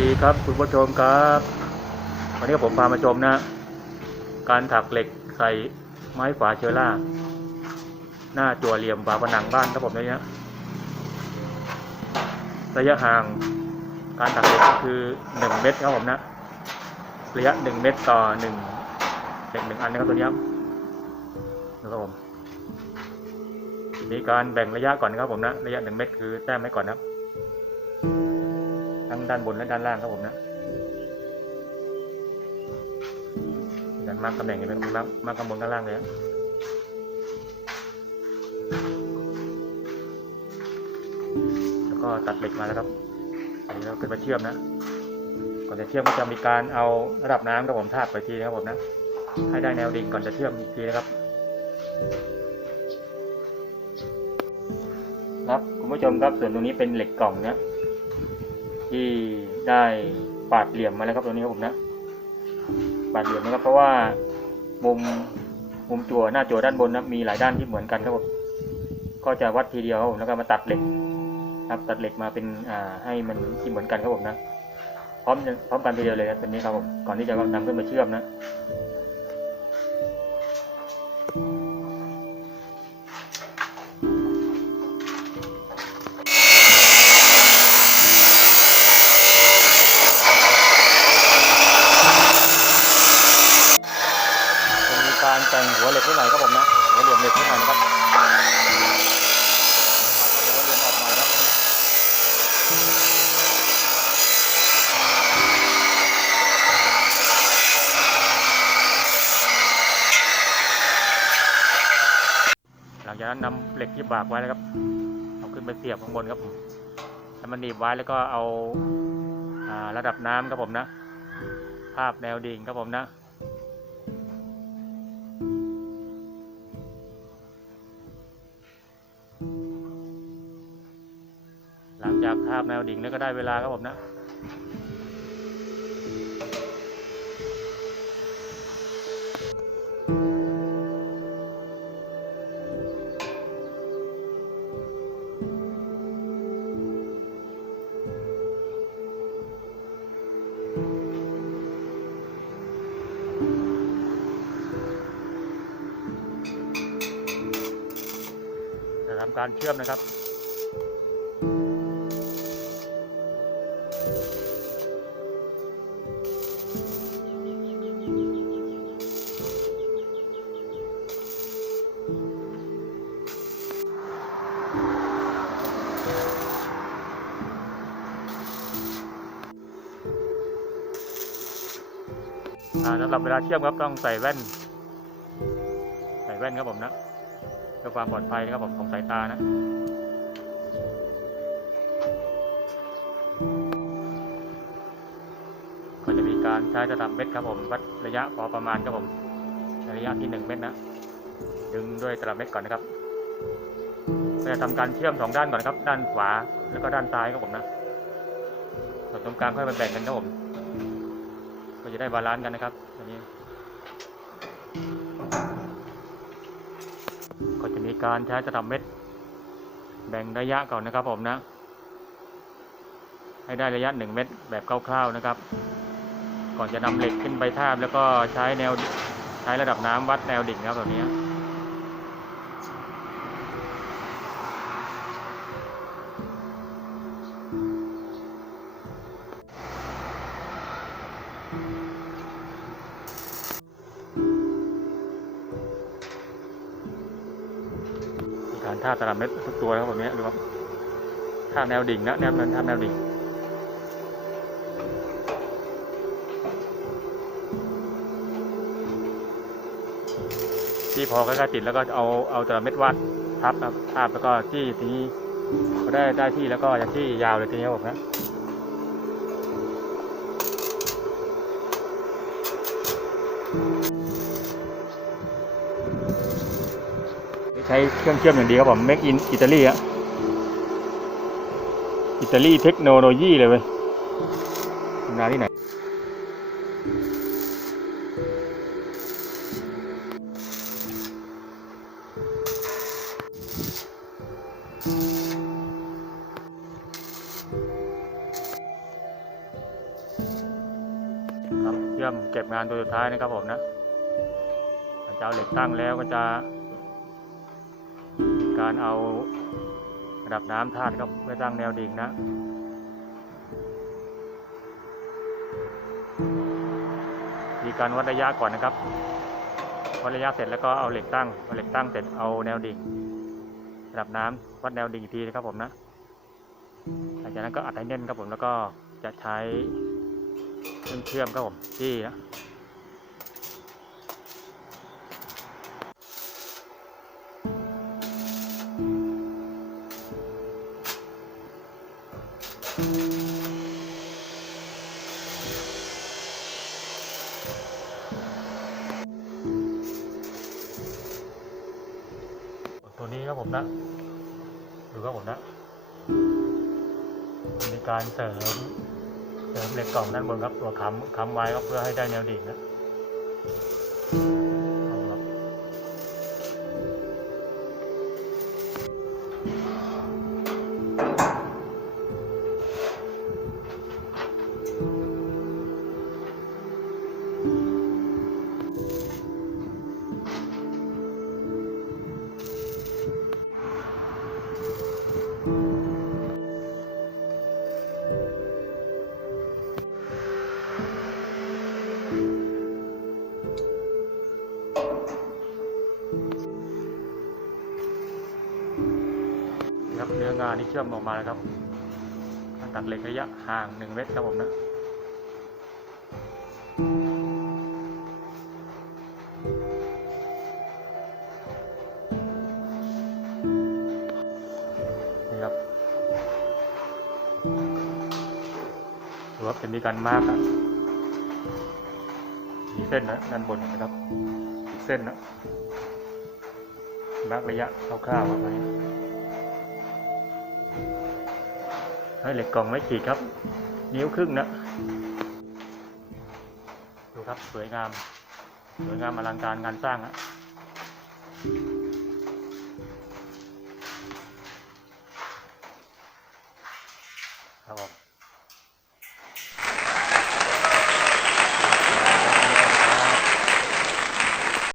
ดีครับคุณผู้ชมครับ วันนี้ผมพามาชมนะ การถักเหล็กใส่ไม้ฝาเชอร่า หน้าจั่วเหลี่ยมฝาผนังบ้านครับผมเนี่ยระยะห่างการถักเหล็กก็คือหนึ่งเมตรครับผมนะ ระยะหนึ่งเมตรต่อหนึ่งเหล็กหนึ่งอันนะครับตัวนี้ครับนะครับผมมีการแบ่งระยะก่อนนะครับผมนะ ระยะหนึ่งเมตรคือแต้มไว้ก่อนนะครับ ด้านบนและด้านล่างครับผมนะอย่างมากตำแหน่งเห็นไหมมากมากข้างบนข้างล่างเลยนะแล้วก็ตัดเหล็กมาแล้วครับอันนี้เราขึ้นมาเชื่อมนะก่อนจะเชื่อมก็จะมีการเอาระดับน้ำครับผมทาบไปทีนะครับผมนะให้ได้แนวดิ่งก่อนจะเชื่อมอีกทีนะครับครับคุณผู้ชมครับส่วนตรงนี้เป็นเหล็กกล่องนะ ที่ได้ปาดเหลี่ยมมาแล้วครับตรงนี้ครับผมนะปาดเหลี่ยมนะครับเพราะว่ามุมมุมจั่วหน้าจั่วด้านบนนะมีหลายด้านที่เหมือนกันครับผมก็จะวัดทีเดียวครับผมแล้วก็มาตัดเหล็กครับตัดเหล็กมาเป็นอ่าให้มันที่เหมือนกันครับผมนะพร้อมพร้อมกันทีเดียวเลยครับตัวนี้ครับผมก่อนที่จะนำขึ้นมาเชื่อมนะ แต่งหัวเหล็กนิดหน่อยครับผมนะหัวเหลี่ยมเหล็กนิดหน่อยนะครับหัวเหลี่ยมออกหน่อยนะหลังจากนั้นนำเหล็กที่บากไว้นะครับเอาขึ้นไปเสียบข้างบนครับผมให้วมันหนีบไว้แล้วก็เอาอาระดับน้ำครับผมนะ ภาพแนวดิ่งครับผมนะ จากทาบแนวดิ่งแล้วก็ได้เวลาครับผมนะจะทำการเชื่อมนะครับ สำหรับเวลาเชื่อมครับต้องใส่แว่น ใส่แว่นครับผมนะเพื่อความปลอดภัยนะครับผมของสายตานะก็จะมีการใช้ระดับเม็ดครับผมวัดระยะพอประมาณครับผมระยะที่หนึ่งเม็ดนะดึงด้วยตลับเม็ดก่อนนะครับจะทำการเชื่อมสองด้านก่อนครับ ด้านขวาแล้วก็ด้านซ้ายครับผมนะส่วนตรงกลางค่อยมาแบ่งกันครับผม ก็จะได้บาลานซ์กันนะครับอันนี้ก็จะมีการใช้ตลับเม็ด แบ่งระยะก่อนนะครับผมนะ ให้ได้ระยะหนึ่งเม็ดแบบคร่าวๆนะครับ ก่อนจะนำเหล็กขึ้นไปทาบแล้วก็ใช้แนวใช้ระดับน้ำวัดแนวดิ่งครับแบบนี้ มีการท่าบตลับเม็ดทุกตัวนะครับแบบนี้ดูครับท่าแนวดิ่งนะแนวนั้นท่าแนวดิ่งที่พอใกล้ๆติดแล้วก็เอาเอาตลับเม็ดวัดทับนะครับทาบแล้วก็ที่ทีนี้พอได้ได้ที่แล้วก็จะที่ยาวเลยทีนี้บผมนะ ใช้เครื่องเชื่อมอย่างดีครับผม Make in อิตาลีอะอิตาลีเทคโนโลยีเลยเว้ยทำงานที่ไหนเชื่อมเก็บงานตัวสุดท้ายนะครับผมนะจากเอาเหล็กตั้งแล้วก็จะ การเอาระดับน้ำธาตุครับเพื่ตั้งแนวดิ่งนะมีการวัดระยะก่อนนะครับ วัดระยะเสร็จแล้วก็เอาเหล็กตั้งเอาเหล็กตั้งเสร็จเอาแนวดิ่งระดับน้ำวัดแนวดิ่งอีกทีนะครับผมนะ หลังจากนั้นก็อัดให้แน่นครับผมแล้วก็จะใช้เครื่องเชื่อมครับผมที่นะ ตัวนี้ครับผมนะ ดูครับผมนะ มีการเสริม เสริมเหล็กกล่องด้านบนครับ ตัวค้ำค้ำไว้ครับเพื่อให้ได้แนวดิ่งนะ ครับเนื้องานที่เชื่อมออกมาแล้วครับตัดเหล็กระยะห่างหนึ่งเมตรครับผมนะนี่ครับถือว่าเป็นมีการมาร์กอะมีเส้นนะด้านบนนะครับเส้นนะมาร์กระยะคร่าวๆครับ ให้เหล็กกล่องไม่ขีดครับ นิ้วครึ่งนะ ดูครับสวยงาม สวยงามอลังการงานสร้างอะครับผม